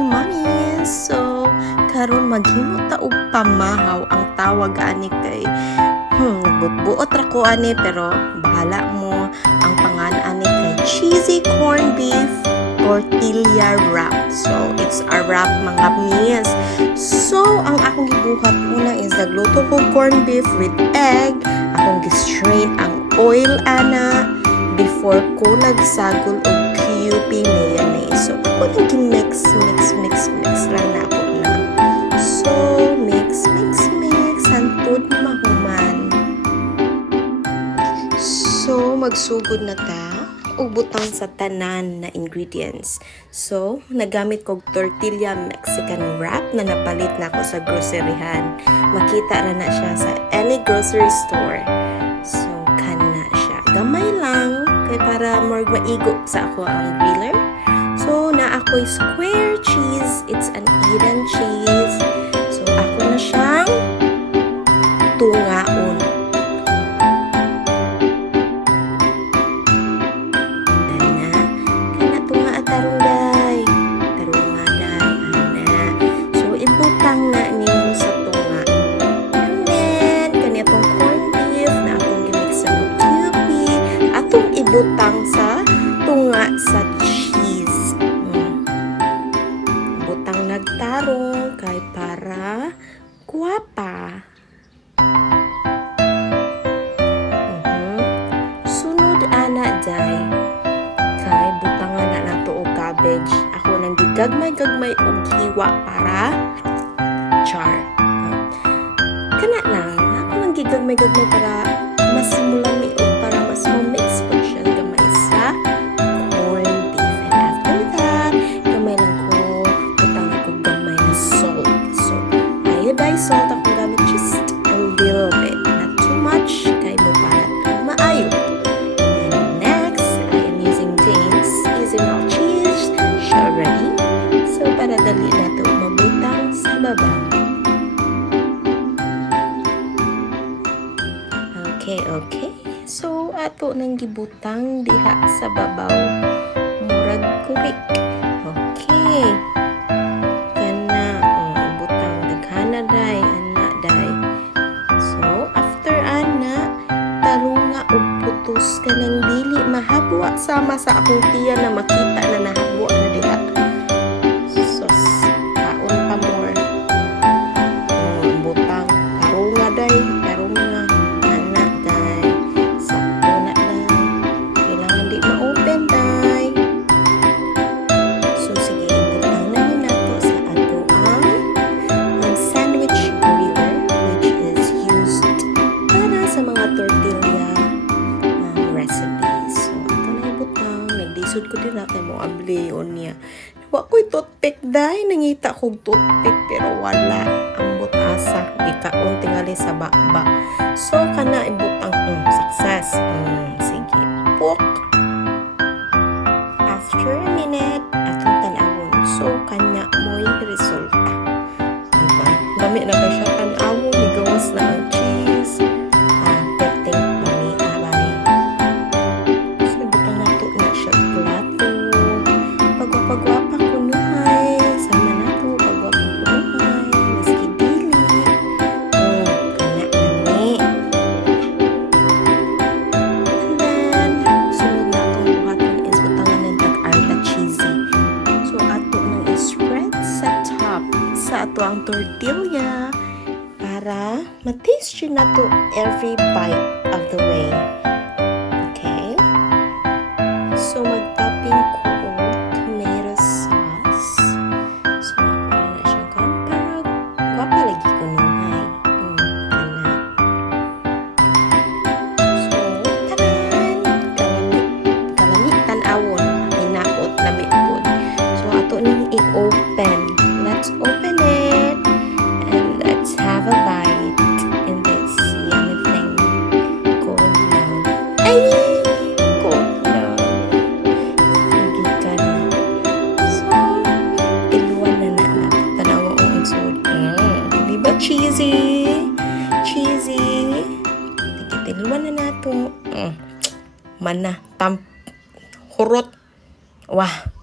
Mami. So, karon maghimo ta og pamahaw ang tawag ani kay nagbuot ra ko ani pero bahala mo ang pangan ani kay cheesy corned beef tortilla wrap. So, it's a wrap mga miss. So, ang akong gibuhat una is nagluto ko corned beef with egg. Akong gi-strain ang oil ana before ko nagsagol og QP mayonnaise. So, ako nang gi-mix lang na ako na. So, mix hantod mahuman. So, magsugod na ta og butang sa tanan na ingredients. So, nagamit kog tortilla Mexican wrap na napalit na ako sa groceryhan. Makita ra na siya sa any grocery store. So, kana siya. Gamay lang kay para more maigo sa ako ang griller. So, na ako'y square cheese. It's an Eden cheese. So, ako na siyang tungaon. Butang sa tunga sa cheese. Butang nagtarong kay para guwapa. Sunod ana day kay butangan na nato og cabbage. Ako nang gigagmay og hiwa para char. Kana lang ako nang gigagmay para mas mulami o para mas mo-mix po siya gamay sa corned beef. And after that, gamay lang ko, butang ako gamay na salt. So, iodized salt ako gamit just a little bit. Not too much, kaya mo para maayo. And next, I am using Danes seasonal cheese. Siya ready. So, para dali na ito mabutang sa baba. Okay. So, ato nang gibutang diha sa babaw. Murag kurik. Okay. Kana, butang daghana day, ana day. So, after ana, tarunga og putos ka ng dili mahabwa sama sa akong tiya na makita na nahabwa na diha. Sos, kaon pa more. Butang, tarunga day, tarunga. Ko din kay mo ableon niya. Wa ko'y toothpick dahi nangita kog toothpick pero wala ang butasa gikaon tingali sa bakba. So kana ibutang success. Sige. Pok. After a minute atong tan-awon. So kanya mo'y resulta. Diba? Dami na ba siya tan-awon ni gawas na ang cheese. Pagwapa kunuhay, sama na to, pagwapa kunuhay, maski dili. Kana nami. And then, sunod na itong buhatan is butangan ng tag-arla cheesy. So, ato nang i-spread sa top sa ato ang tortilla para ma-taste yun na to every bite of the way. Okay? So, mag-topping ko open. Let's open it and let's have a bite in this yummy thing called love. Ay! Called love. Sige ka na. So, iluwan na tanawa ko ang sud. Diba cheesy? Cheesy. Tiluwan na nato. Mana. Hurot. Wah.